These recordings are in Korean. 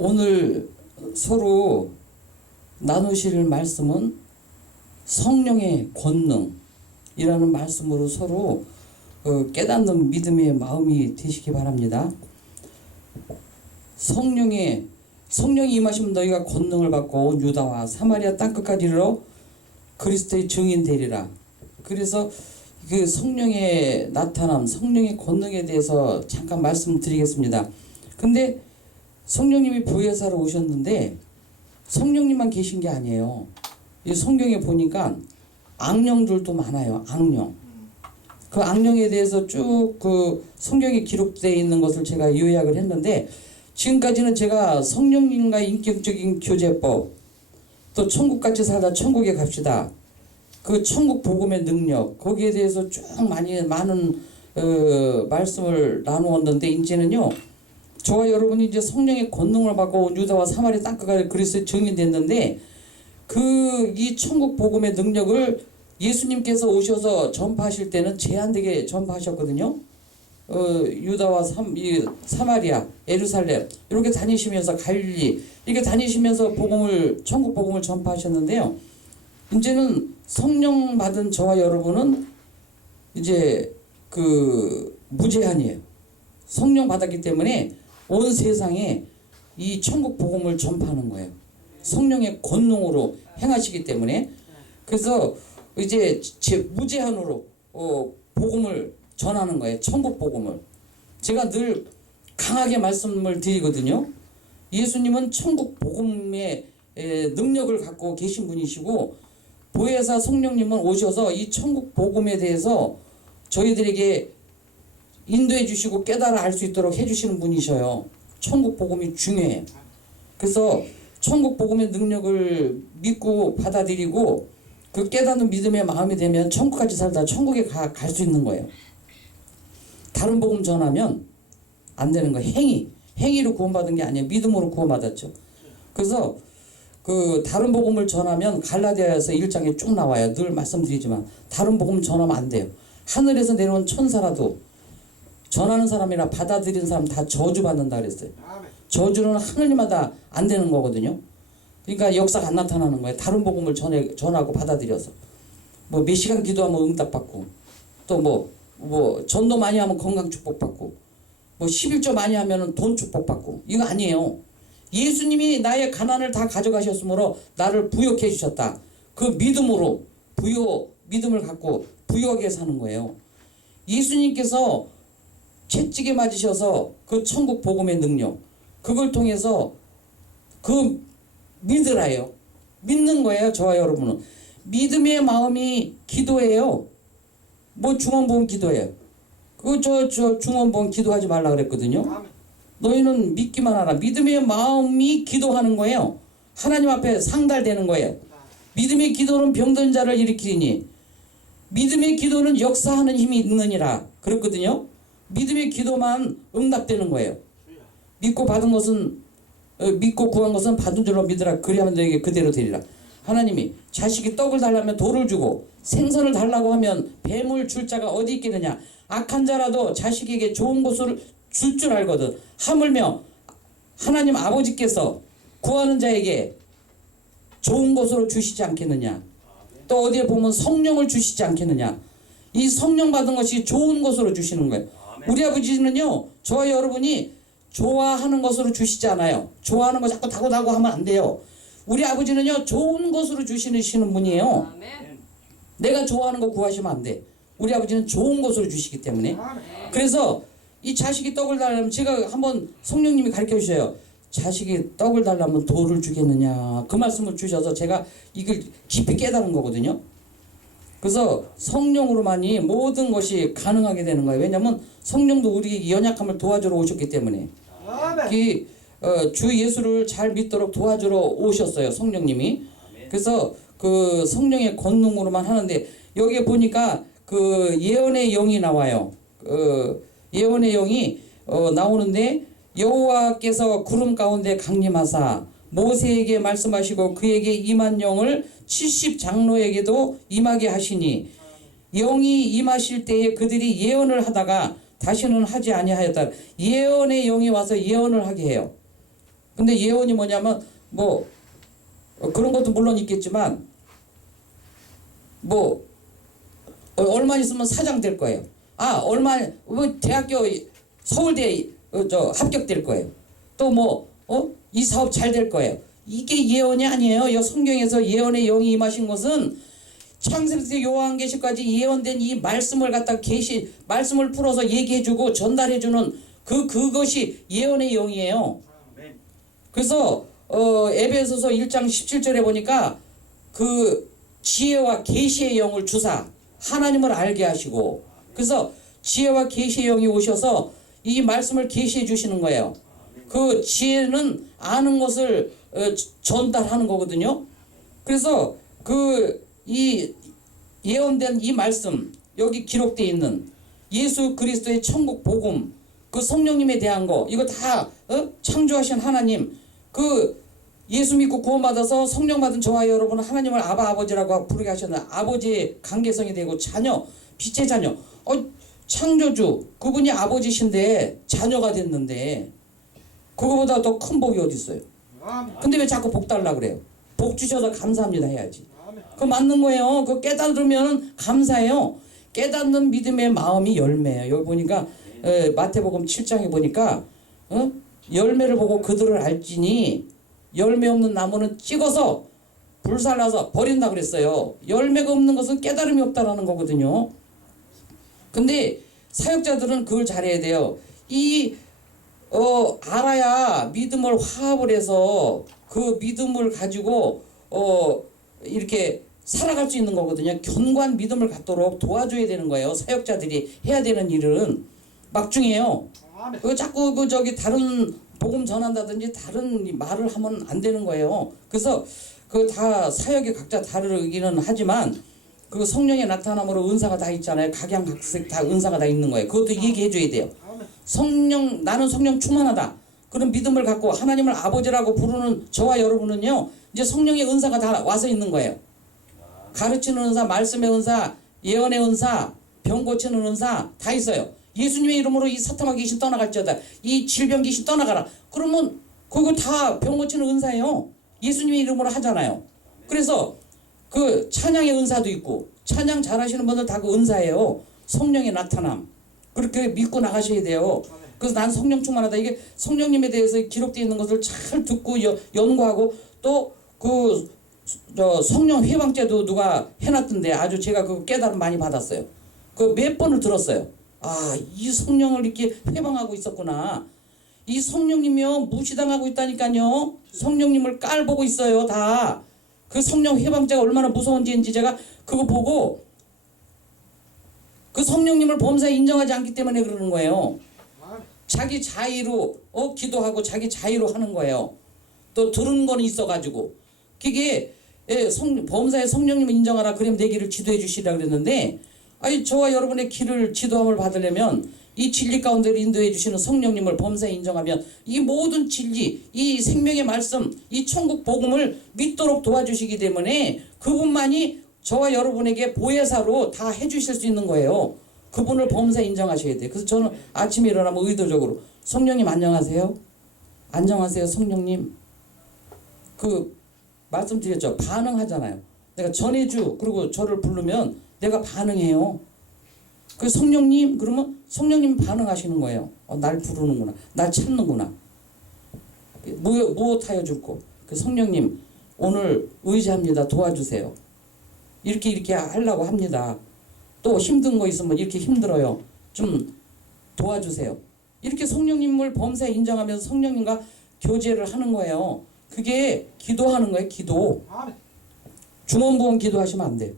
오늘 서로 나누실 말씀은 성령의 권능이라는 말씀으로 서로 깨닫는 믿음의 마음이 되시기 바랍니다. 성령이 임하시면 너희가 권능을 받고 온 유다와 사마리아 땅끝까지 이르러 그리스도의 증인 되리라. 그래서 그 성령의 나타남, 성령의 권능에 대해서 잠깐 말씀드리겠습니다. 근데 성령님이 보혜사로 오셨는데 성령님만 계신 게 아니에요. 이 성경에 보니까 악령들도 많아요. 악령. 그 악령에 대해서 쭉 그 성경에 기록되어 있는 것을 제가 요약을 했는데, 지금까지는 제가 성령님과 인격적인 교제법, 또 천국같이 살다 천국에 갑시다, 그 천국 복음의 능력, 거기에 대해서 쭉 많은 말씀을 나누었는데, 이제는요 저와 여러분이 이제 성령의 권능을 받고 유다와 사마리아 땅끝까지 그리스도의 증인됐는데, 이 천국 복음의 능력을 예수님께서 오셔서 전파하실 때는 제한되게 전파하셨거든요. 유다와 사마리아, 예루살렘 이렇게 다니시면서 갈릴리 이렇게 다니시면서 천국 복음을 전파하셨는데요. 이제는 성령 받은 저와 여러분은 이제 무제한이에요. 성령 받았기 때문에 온 세상에 이 천국 복음을 전파하는 거예요. 성령의 권능으로 행하시기 때문에. 그래서 이제 무제한으로 복음을 전하는 거예요. 천국 복음을. 제가 늘 강하게 말씀을 드리거든요. 예수님은 천국 복음의 능력을 갖고 계신 분이시고, 보혜사 성령님은 오셔서 이 천국 복음에 대해서 저희들에게 인도해 주시고 깨달아 알 수 있도록 해주시는 분이셔요. 천국 복음이 중요해요. 그래서 천국 복음의 능력을 믿고 받아들이고 그 깨닫는 믿음의 마음이 되면 천국까지 살다 천국에 갈 수 있는 거예요. 다른 복음 전하면 안 되는 거예요. 행위로 구원받은 게 아니에요. 믿음으로 구원받았죠. 그래서 다른 복음을 전하면 갈라디아에서 1장에 쭉 나와요. 늘 말씀드리지만 다른 복음 전하면 안 돼요. 하늘에서 내려온 천사라도 전하는 사람이나 받아들이는 사람 다 저주받는다 그랬어요. 저주는 하늘마다 안 되는 거거든요. 그러니까 역사가 안 나타나는 거예요. 다른 복음을 전하고 받아들여서 몇 시간 기도하면 응답받고, 또 전도 많이 하면 건강 축복받고, 11조 많이 하면 돈 축복받고, 이거 아니에요. 예수님이 나의 가난을 다 가져가셨으므로 나를 부욕해 주셨다. 그 믿음으로 믿음을 갖고 부유하게 사는 거예요. 예수님께서 채찍에 맞으셔서 그 천국 복음의 능력, 그걸 통해서 믿으라요. 믿는 거예요. 저와 여러분은 믿음의 마음이 기도예요. 중언부언 기도예요. 중언부언 기도하지 말라 그랬거든요. 너희는 믿기만 하라. 믿음의 마음이 기도하는 거예요. 하나님 앞에 상달되는 거예요. 믿음의 기도는 병든 자를 일으키니 믿음의 기도는 역사하는 힘이 있느니라 그랬거든요. 믿음의 기도만 응답되는 거예요. 믿고 구한 것은 받은 줄로 믿으라. 그리하면 너에게 그대로 되리라. 하나님이 자식이 떡을 달라면 돌을 주고 생선을 달라고 하면 뱀을 줄 자가 어디 있겠느냐. 악한 자라도 자식에게 좋은 것을 줄 줄 알거든. 하물며 하나님 아버지께서 구하는 자에게 좋은 것으로 주시지 않겠느냐. 또 어디에 보면 성령을 주시지 않겠느냐. 이 성령 받은 것이 좋은 것으로 주시는 거예요. 우리 아버지는요, 저와 여러분이 좋아하는 것으로 주시지 않아요. 좋아하는 거 자꾸 다고 하면 안 돼요. 우리 아버지는요, 좋은 것으로 주시는 분이에요. 내가 좋아하는 거 구하시면 안 돼. 우리 아버지는 좋은 것으로 주시기 때문에. 그래서 이 자식이 떡을 달라면, 제가 한번 성령님이 가르쳐 주셔요. 자식이 떡을 달라면 돌을 주겠느냐. 그 말씀을 주셔서 제가 이걸 깊이 깨달은 거거든요. 그래서 성령으로만이 모든 것이 가능하게 되는 거예요. 왜냐하면 성령도 우리 연약함을 도와주러 오셨기 때문에. 주 예수를 잘 믿도록 도와주러 오셨어요. 성령님이. 그래서 그 성령의 권능으로만 하는데, 여기에 보니까 예언의 영이 나와요. 예언의 영이 나오는데, 여호와께서 구름 가운데 강림하사 모세에게 말씀하시고 그에게 임한 영을 70장로에게도 임하게 하시니, 영이 임하실 때에 그들이 예언을 하다가 다시는 하지 아니하였다. 예언의 영이 와서 예언을 하게 해요. 근데 예언이 뭐냐면 뭐 그런 것도 물론 있겠지만 뭐 얼마 있으면 사장 될 거예요. 얼마 뭐 대학교 서울대 저 합격될 거예요. 또 뭐 이 사업 잘 될 거예요. 이게 예언이 아니에요. 이 성경에서 예언의 영이 임하신 것은 창세기부터 요한계시까지 예언된 이 말씀을 갖다 말씀을 풀어서 얘기해주고 전달해주는 그것이 예언의 영이에요. 그래서 에베소서 1장 17절에 보니까 그 지혜와 계시의 영을 주사 하나님을 알게 하시고, 그래서 지혜와 계시의 영이 오셔서 이 말씀을 계시해 주시는 거예요. 그 지혜는 아는 것을 전달하는 거거든요. 그래서 이 예언된 이 말씀, 여기 기록되어 있는 예수 그리스도의 천국 복음, 그 성령님에 대한 거, 이거 다 창조하신 하나님, 그 예수 믿고 구원받아서 성령 받은 저와 여러분은 하나님을 아버지라고 부르게 하셨는데, 아버지의 관계성이 되고 자녀, 빛의 자녀, 창조주 그분이 아버지신데 자녀가 됐는데 그거보다 더 큰 복이 어디 있어요? 근데 왜 자꾸 복 달라 그래요? 복 주셔서 감사합니다 해야지. 그거 맞는 거예요. 그거 깨달으면 감사해요. 깨닫는 믿음의 마음이 열매예요. 여기 보니까 마태복음 7장에 보니까 열매를 보고 그들을 알지니 열매 없는 나무는 찍어서 불살라서 버린다 그랬어요. 열매가 없는 것은 깨달음이 없다라는 거거든요. 근데 사역자들은 그걸 잘해야 돼요. 알아야 믿음을 화합을 해서 그 믿음을 가지고 이렇게 살아갈 수 있는 거거든요. 견고한 믿음을 갖도록 도와줘야 되는 거예요. 사역자들이 해야 되는 일은 막중해요. 자꾸 다른 복음 전한다든지 다른 말을 하면 안 되는 거예요. 그래서 다 사역이 각자 다르기는 하지만 그 성령의 나타남으로 은사가 다 있잖아요. 각양각색 다 은사가 다 있는 거예요. 그것도 얘기해 줘야 돼요. 나는 성령 충만하다. 그런 믿음을 갖고 하나님을 아버지라고 부르는 저와 여러분은요, 이제 성령의 은사가 다 와서 있는 거예요. 가르치는 은사, 말씀의 은사, 예언의 은사, 병 고치는 은사 다 있어요. 예수님의 이름으로 이 사탄과 귀신 떠나갈지어다. 이 질병 귀신 떠나가라. 그러면 그거 다 병 고치는 은사예요. 예수님의 이름으로 하잖아요. 그래서 그 찬양의 은사도 있고, 찬양 잘하시는 분들 다 그 은사예요. 성령의 나타남. 그렇게 믿고 나가셔야 돼요. 그래서 난 성령 충만하다. 이게 성령님에 대해서 기록되어 있는 것을 잘 듣고 연구하고, 또 성령 회방제도 누가 해놨던데 아주 제가 그 깨달음 많이 받았어요. 그 몇 번을 들었어요. 이 성령을 이렇게 회방하고 있었구나. 이 성령님이요 무시당하고 있다니까요. 성령님을 깔보고 있어요. 다 그 성령 회방제가 얼마나 무서운지 제가 그거 보고 그 성령님을 범사에 인정하지 않기 때문에 그러는 거예요. 자기 자의로 기도하고 자기 자의로 하는 거예요. 또 들은 거는 있어가지고 그게 범사에 성령님을 인정하라 그러면 내 길을 지도해 주시라 그랬는데, 저와 여러분의 길을 지도함을 받으려면 이 진리 가운데로 인도해 주시는 성령님을 범사에 인정하면 이 모든 진리, 이 생명의 말씀, 이 천국 복음을 믿도록 도와주시기 때문에 그분만이 저와 여러분에게 보혜사로 다 해주실 수 있는 거예요. 그분을 범사에 인정하셔야 돼요. 그래서 저는 아침에 일어나면 의도적으로 성령님 안녕하세요. 안녕하세요 성령님. 말씀드렸죠. 반응하잖아요. 내가 전해주 그리고 저를 부르면 내가 반응해요. 그 성령님 그러면 성령님 반응하시는 거예요. 날 부르는구나. 날 찾는구나. 무엇하여 줄고. 그 성령님 오늘 의지합니다. 도와주세요. 이렇게 하려고 합니다. 또 힘든 거 있으면 이렇게 힘들어요. 좀 도와주세요. 이렇게 성령님을 범사에 인정하면서 성령님과 교제를 하는 거예요. 그게 기도하는 거예요. 기도. 중원부원 기도하시면 안 돼요.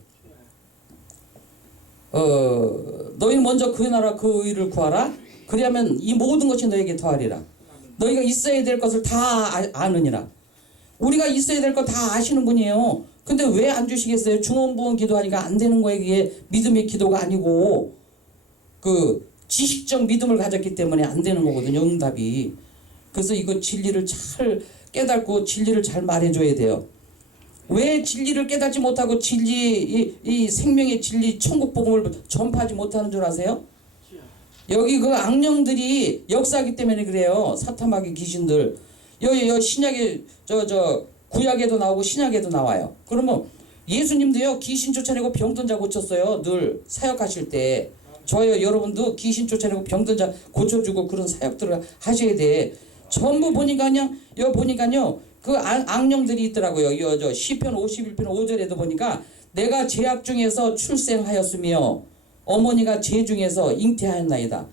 너희는 먼저 그 나라 그 의를 구하라. 그리하면 이 모든 것이 너에게 더하리라. 너희가 있어야 될 것을 다 아느니라. 우리가 있어야 될 거 다 아시는 분이에요. 근데 왜 안 주시겠어요? 중원부원 기도하니까 안 되는 거예요. 이게 믿음의 기도가 아니고 지식적 믿음을 가졌기 때문에 안 되는 거거든요. 응답이. 그래서 이거 진리를 잘 깨닫고 진리를 잘 말해줘야 돼요. 왜 진리를 깨닫지 못하고 이 생명의 진리 천국 복음을 전파하지 못하는 줄 아세요? 여기 그 악령들이 역사하기 때문에 그래요. 사탄마귀 귀신들. 여 신약에 저 구약에도 나오고 신약에도 나와요. 그러면 예수님도요 귀신 쫓아내고 병든 자 고쳤어요. 늘 사역하실 때. 저요 여러분도 귀신 쫓아내고 병든 자 고쳐주고 그런 사역들을 하셔야 돼. 전부 보니까요 보니까요 그 악령들이 있더라고요. 저 시편 51편 5절에도 보니까 내가 제약 중에서 출생하였으며 어머니가 제 중에서 잉태하였나이다.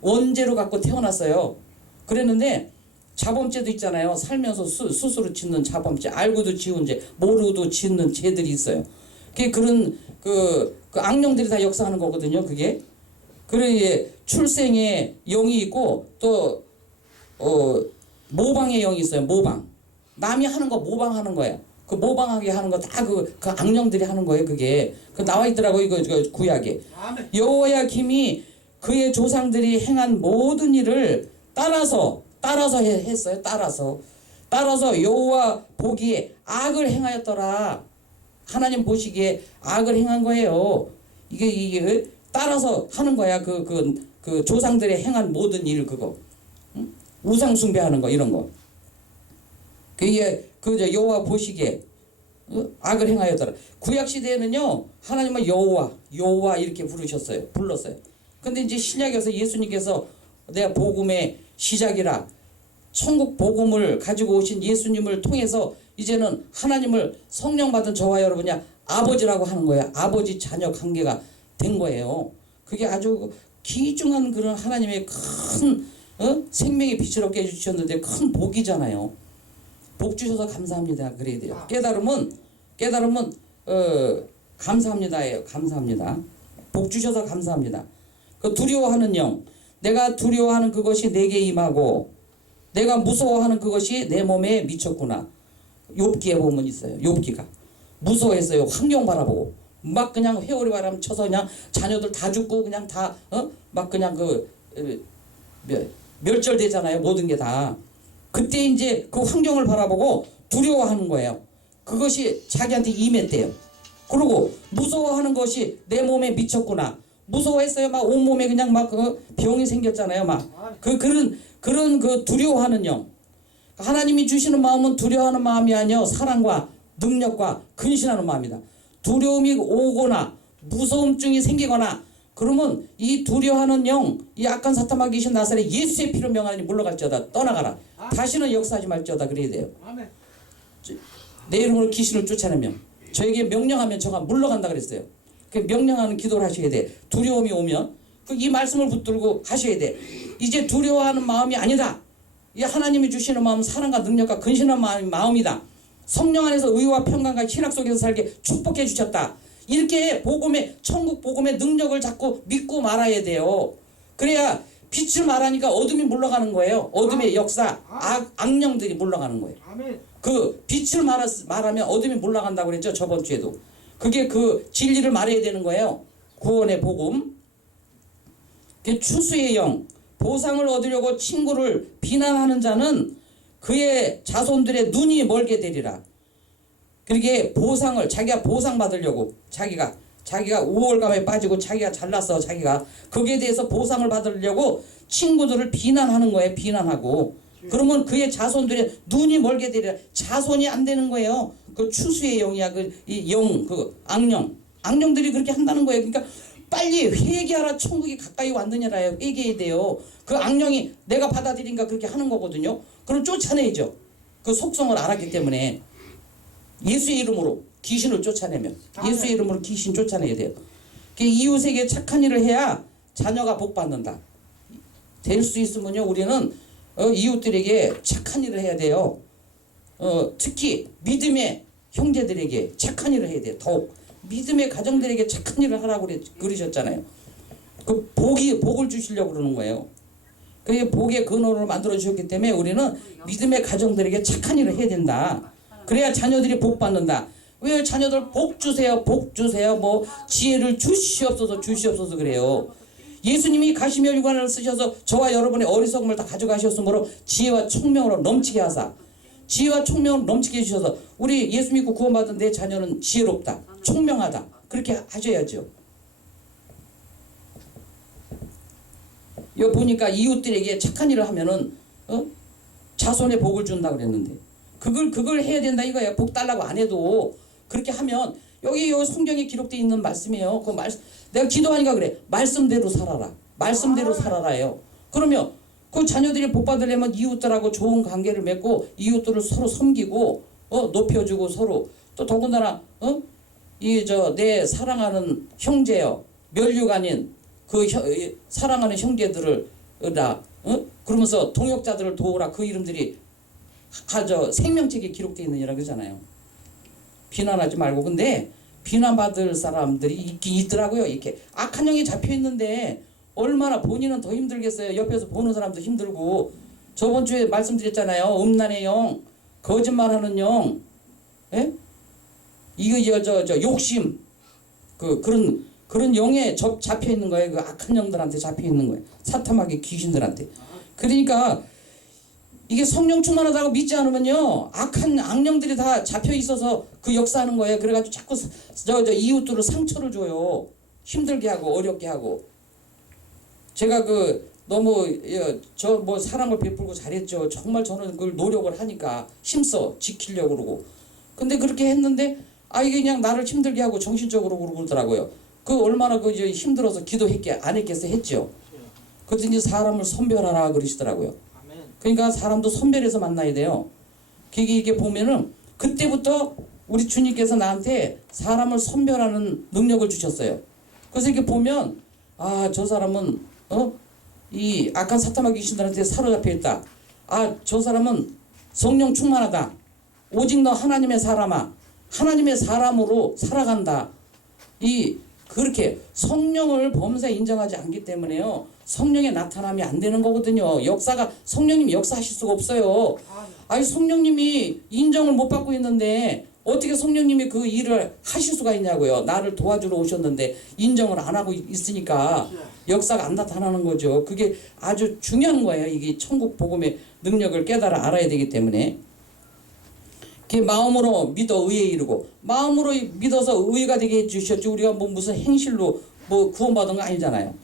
원죄로 갖고 태어났어요. 그랬는데 자범죄도 있잖아요. 살면서 스스로 짓는 자범죄, 알고도 지은 죄, 모르고도 짓는 죄들이 있어요. 그런 그 악령들이 다 역사하는 거거든요. 그게. 그래 출생의 영이 있고 또 모방의 영이 있어요. 모방. 남이 하는 거 모방하는 거예요. 그 모방하게 하는 거 다 그 악령들이 하는 거예요. 그게 그 나와 있더라고요. 이거 구약에. 여호야김이 그의 조상들이 행한 모든 일을 따라서 했어요. 따라서 여호와 보기에 악을 행하였더라. 하나님 보시기에 악을 행한 거예요. 이게 따라서 하는 거야. 그 조상들이 행한 모든 일 그거. 응? 우상 숭배하는 거 이런 거. 그게 여호와 보시기에 악을 행하였더라. 구약 시대에는요 하나님은 여호와 이렇게 불렀어요. 근데 이제 신약에서 예수님께서 내가 복음의 시작이라 천국 복음을 가지고 오신 예수님을 통해서 이제는 하나님을 성령 받은 저와 여러분이 아버지라고 하는 거예요. 아버지 자녀 관계가 된 거예요. 그게 아주 귀중한 그런 하나님의 큰 생명의 빛을 얻게 해주셨는데 큰 복이잖아요. 복 주셔서 감사합니다. 그래야 돼요. 깨달음은 감사합니다예요. 감사합니다. 복 주셔서 감사합니다. 그 두려워하는 영, 내가 두려워하는 그것이 내게 임하고 내가 무서워하는 그것이 내 몸에 미쳤구나. 욥기에 보면 있어요. 욥기가 무서워했어요. 환경 바라보고 막 그냥 회오리 바람 쳐서 그냥 자녀들 다 죽고 그냥 다 막 그냥 멸절되잖아요. 모든 게 다. 그때 이제 그 환경을 바라보고 두려워하는 거예요. 그것이 자기한테 임했대요. 그리고 무서워하는 것이 내 몸에 미쳤구나. 무서워했어요. 막 온몸에 그냥 막 병이 생겼잖아요. 막 그런 두려워하는 영. 하나님이 주시는 마음은 두려워하는 마음이 아니요 사랑과 능력과 근신하는 마음이다. 두려움이 오거나 무서움증이 생기거나 그러면 이 두려워하는 영, 이 악한 사탄 귀신 나사렛 예수의 피로 명하니 물러갈지어다. 떠나가라. 다시는 역사하지 말지어다. 그래야 돼요. 내 이름으로 귀신을 쫓아내면 저에게 명령하면 저가 물러간다 그랬어요. 그 명령하는 기도를 하셔야 돼. 두려움이 오면 이 말씀을 붙들고 하셔야 돼. 이제 두려워하는 마음이 아니다. 이 하나님이 주시는 마음 사랑과 능력과 근신한 마음이다. 성령 안에서 의와 평강과 희락 속에서 살게 축복해 주셨다. 이렇게 천국 복음의 능력을 자꾸 믿고 말아야 돼요. 그래야 빛을 말하니까 어둠이 물러가는 거예요. 어둠의 역사, 악령들이 물러가는 거예요. 그 빛을 말하면 어둠이 물러간다고 그랬죠. 저번 주에도. 그게 그 진리를 말해야 되는 거예요. 구원의 복음. 추수의 영. 보상을 얻으려고 친구를 비난하는 자는 그의 자손들의 눈이 멀게 되리라. 그러게 자기가 보상 받으려고 자기가 우월감에 빠지고 자기가 잘났어. 자기가 거기에 대해서 보상을 받으려고 친구들을 비난하는 거예요. 비난하고. 그러면 그의 자손들의 눈이 멀게 되리라. 자손이 안 되는 거예요. 그 추수의 영이야. 악령들이 그렇게 한다는 거예요. 그러니까 빨리 회개하라. 천국이 가까이 왔느냐라요. 회개해야 돼요. 그 악령이 내가 받아들인가 그렇게 하는 거거든요. 그럼 쫓아내야죠. 그 속성을 알았기 때문에 예수의 이름으로 귀신을 쫓아내면 예수의 이름으로 귀신 쫓아내야 돼요. 이웃에게 착한 일을 해야 자녀가 복받는다. 될 수 있으면요 우리는 이웃들에게 착한 일을 해야 돼요. 특히 믿음의 형제들에게 착한 일을 해야 돼요. 더욱 믿음의 가정들에게 착한 일을 하라고 그러셨잖아요. 그 복을 주시려고 그러는 거예요. 그게 복의 근원으로 만들어 주셨기 때문에 우리는 믿음의 가정들에게 착한 일을 해야 된다. 그래야 자녀들이 복 받는다. 왜 자녀들 복 주세요, 복 주세요, 뭐 지혜를 주시옵소서 그래요. 예수님이 가시며 육안을 쓰셔서 저와 여러분의 어리석음을 다 가져가셨으므로 지혜와 총명으로 넘치게 하사, 지혜와 총명으로 넘치게 해주셔서 우리 예수 믿고 구원받은 내 자녀는 지혜롭다, 총명하다, 그렇게 하셔야죠. 여기 보니까 이웃들에게 착한 일을 하면은 자손의 복을 준다 그랬는데 그걸 해야 된다 이거예요. 복 달라고 안 해도 그렇게 하면 여기 성경에 기록되어 있는 말씀이에요. 그 말씀 내가 기도하니까 그래. 말씀대로 살아라. 말씀대로 살아라요. 그러면 그 자녀들이 복 받으려면 이웃들하고 좋은 관계를 맺고 이웃들을 서로 섬기고 높여주고 서로 또 더군다나 내 사랑하는 형제요 멸육 아닌 그 사랑하는 형제들을 그러면서 동역자들을 도우라 그 이름들이 생명책에 기록되어 있는 이라 그러잖아요. 비난하지 말고. 근데 비난받을 사람들이 있긴 있더라고요. 이렇게 악한 영이 잡혀 있는데 얼마나 본인은 더 힘들겠어요. 옆에서 보는 사람도 힘들고. 저번 주에 말씀드렸잖아요. 음란의 영, 거짓말하는 영, 예? 이거 욕심 그런 영에 잡혀 있는 거예요. 그 악한 영들한테 잡혀 있는 거예요. 사탐하게 귀신들한테. 그러니까 이게 성령 충만하다고 믿지 않으면요 악한 악령들이 다 잡혀 있어서 그 역사하는 거예요. 그래가지고 자꾸 이웃들을 상처를 줘요. 힘들게 하고 어렵게 하고. 제가 너무 사랑을 베풀고 잘했죠. 정말 저는 그걸 노력을 하니까 힘써 지키려고 그러고. 근데 그렇게 했는데 이게 그냥 나를 힘들게 하고 정신적으로 그러더라고요. 얼마나 힘들어서 기도했게 안 했겠어 했죠. 그랬더니 사람을 선별하라 그러시더라고요. 그러니까 사람도 선별해서 만나야 돼요. 이게 보면은 그때부터 우리 주님께서 나한테 사람을 선별하는 능력을 주셨어요. 그래서 이렇게 보면 저 사람은 이 악한 사탄마 귀신들한테 사로잡혀 있다. 저 사람은 성령 충만하다. 오직 너 하나님의 사람아. 하나님의 사람으로 살아간다. 그렇게 성령을 범사 인정하지 않기 때문에요. 성령의 나타남이 안 되는 거거든요. 성령님이 역사하실 수가 없어요. 성령님이 인정을 못 받고 있는데 어떻게 성령님이 그 일을 하실 수가 있냐고요. 나를 도와주러 오셨는데 인정을 안 하고 있으니까 역사가 안 나타나는 거죠. 그게 아주 중요한 거예요. 이게 천국 복음의 능력을 깨달아 알아야 되기 때문에. 마음으로 믿어 의에 이르고. 마음으로 믿어서 의가 되게 해주셨지. 우리가 무슨 행실로 구원받은 거 아니잖아요.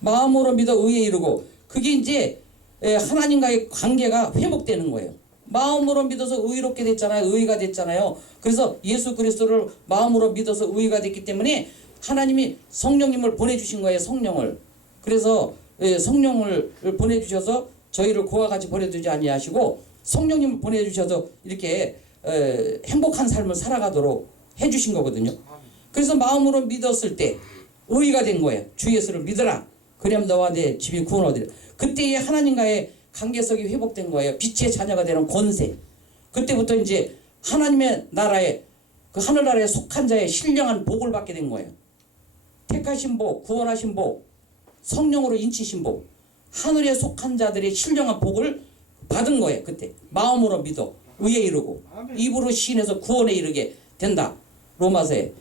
마음으로 믿어 의에 이르고. 그게 이제 하나님과의 관계가 회복되는 거예요. 마음으로 믿어서 의롭게 됐잖아요. 의가 됐잖아요. 그래서 예수 그리스도를 마음으로 믿어서 의가 됐기 때문에 하나님이 성령님을 보내주신 거예요. 성령을. 그래서 성령을 보내주셔서 저희를 고와 같이 버려두지 아니하시고 성령님을 보내주셔서 이렇게 행복한 삶을 살아가도록 해주신 거거든요. 그래서 마음으로 믿었을 때 의가 된 거예요. 주 예수를 믿어라. 그럼 너와 내 집이 구원 얻으리라. 그때에 하나님과의 관계성이 회복된 거예요. 빛의 자녀가 되는 권세. 그때부터 이제 하나님의 나라에 그 하늘나라에 속한 자의 신령한 복을 받게 된 거예요. 택하신 복, 구원하신 복, 성령으로 인치신 복, 하늘에 속한 자들의 신령한 복을 받은 거예요. 그때 마음으로 믿어 의에 이르고 입으로 시인해서 구원에 이르게 된다. 로마서에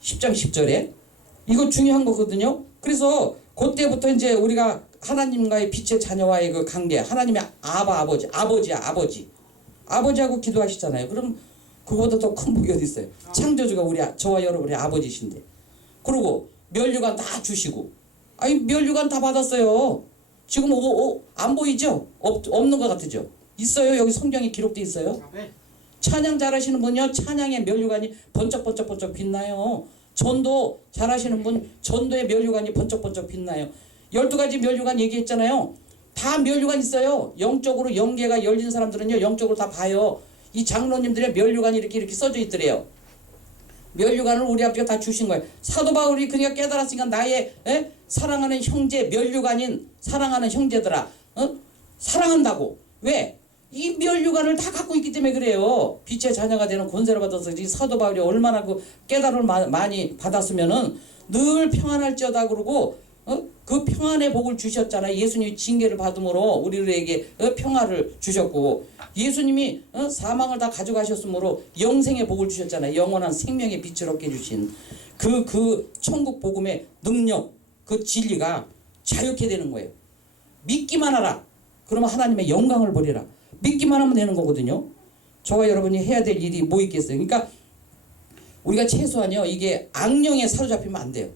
10장 10절에 이거 중요한 거거든요. 그래서 그때부터 이제 우리가 하나님과의 빛의 자녀와의 그 관계, 하나님의 아버지하고 기도하시잖아요. 그럼 그거보다 더 큰 복이 어디 있어요? 창조주가 저와 여러분의 아버지신데. 그리고 면류관 다 주시고. 면류관 다 받았어요. 지금 안 보이죠? 없는 것 같으죠? 있어요. 여기 성경에 기록되어 있어요. 찬양 잘하시는 분요, 찬양의 면류관이 번쩍번쩍 빛나요. 전도 잘하시는 분, 전도의 면류관이 번쩍번쩍 빛나요. 12가지 면류관 얘기했잖아요. 다 면류관 있어요. 영적으로 영계가 열린 사람들은요, 영적으로 다 봐요. 이 장로님들의 면류관이 이렇게 써져 있더래요. 면류관을 우리 아버지가 다 주신 거예요. 사도 바울이 그러니까 깨달았으니까 나의 사랑하는 형제, 면류관인 사랑하는 형제들아, 사랑한다고. 왜? 이 면류관을 다 갖고 있기 때문에 그래요. 빛의 자녀가 되는 권세를 받아서 이 사도 바울이 얼마나 그 깨달음을 많이 받았으면은 늘 평안할지어다 그러고 그 평안의 복을 주셨잖아요. 예수님이 징계를 받음으로 우리에게 평화를 주셨고 예수님이 사망을 다 가져가셨으므로 영생의 복을 주셨잖아요. 영원한 생명의 빛을 얻게 해주신 그 천국 복음의 능력, 그 진리가 자유케 되는 거예요. 믿기만 하라. 그러면 하나님의 영광을 보리라. 믿기만 하면 되는 거거든요. 저와 여러분이 해야 될 일이 뭐 있겠어요? 그러니까 우리가 최소한요, 이게 악령에 사로잡히면 안 돼요.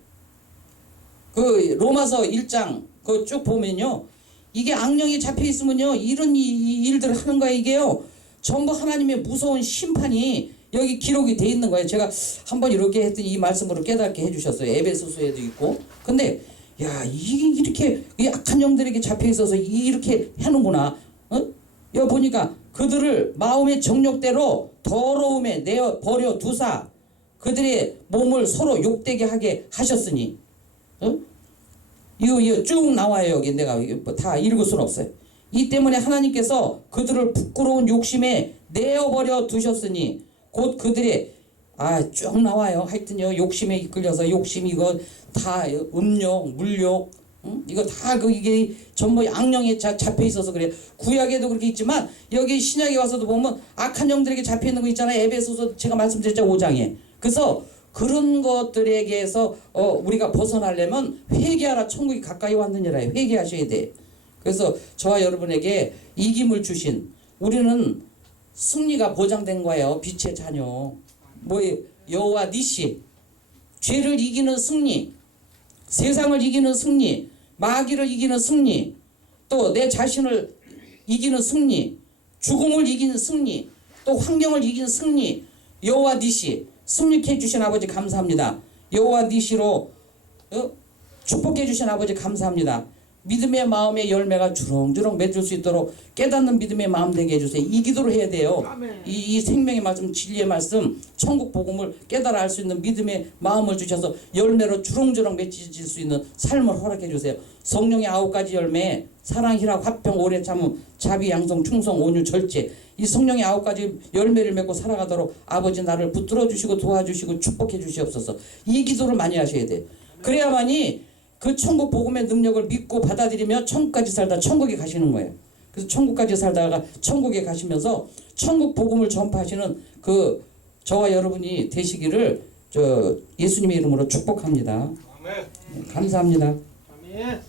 그 로마서 1장 그 쭉 보면요, 이게 악령이 잡혀 있으면요 이런 일들을 하는 거야. 이게요 전부 하나님의 무서운 심판이 여기 기록이 돼 있는 거예요. 제가 한번 이렇게 했더니 이 말씀으로 깨닫게 해주셨어요. 에베소서에도 있고. 근데 야 이게 이렇게 이 악한 영들에게 잡혀 있어서 이렇게 하는구나. 여기 보니까 그들을 마음의 정욕대로 더러움에 내어 버려 두사 그들의 몸을 서로 욕되게 하게 하셨으니. 이거 쭉 나와요. 여기 내가 다 읽을 수는 없어요. 이 때문에 하나님께서 그들을 부끄러운 욕심에 내어버려 두셨으니 곧 그들의 쭉 나와요. 하여튼요 욕심에 이끌려서 욕심 이거 다 음욕 물욕 이거 다 이게 전부 악령에 잡혀 있어서 그래. 구약에도 그렇게 있지만 여기 신약에 와서도 보면 악한 영들에게 잡혀 있는 거 있잖아요. 에베소서 제가 말씀드렸죠 5장에. 그래서 그런 것들에게서 우리가 벗어나려면 회개하라 천국이 가까이 왔느니라. 회개하셔야 돼. 그래서 저와 여러분에게 이김을 주신 우리는 승리가 보장된 거예요. 빛의 자녀. 뭐예요? 여호와 니시. 죄를 이기는 승리. 세상을 이기는 승리. 마귀를 이기는 승리. 또 내 자신을 이기는 승리. 죽음을 이기는 승리. 또 환경을 이기는 승리. 여호와 니시. 승리케 해주신 아버지 감사합니다. 여호와 니시로 축복해 주신 아버지 감사합니다. 믿음의 마음의 열매가 주렁주렁 맺을 수 있도록 깨닫는 믿음의 마음 되게 해주세요. 이 기도를 해야 돼요. 이 생명의 말씀 진리의 말씀 천국 복음을 깨달아 알 수 있는 믿음의 마음을 주셔서 열매로 주렁주렁 맺힐 수 있는 삶을 허락해 주세요. 성령의 9가지 열매 사랑 희락 화평 오래 참음 자비 양성 충성 온유 절제 이 성령의 9가지 열매를 맺고 살아가도록 아버지 나를 붙들어 주시고 도와주시고 축복해 주시옵소서. 이 기도를 많이 하셔야 돼요. 그래야만이 그 천국 복음의 능력을 믿고 받아들이며 천국까지 살다 천국에 가시는 거예요. 그래서 천국까지 살다가 천국에 가시면서 천국 복음을 전파하시는 그 저와 여러분이 되시기를 예수님의 이름으로 축복합니다. 아멘. 감사합니다. 아멘.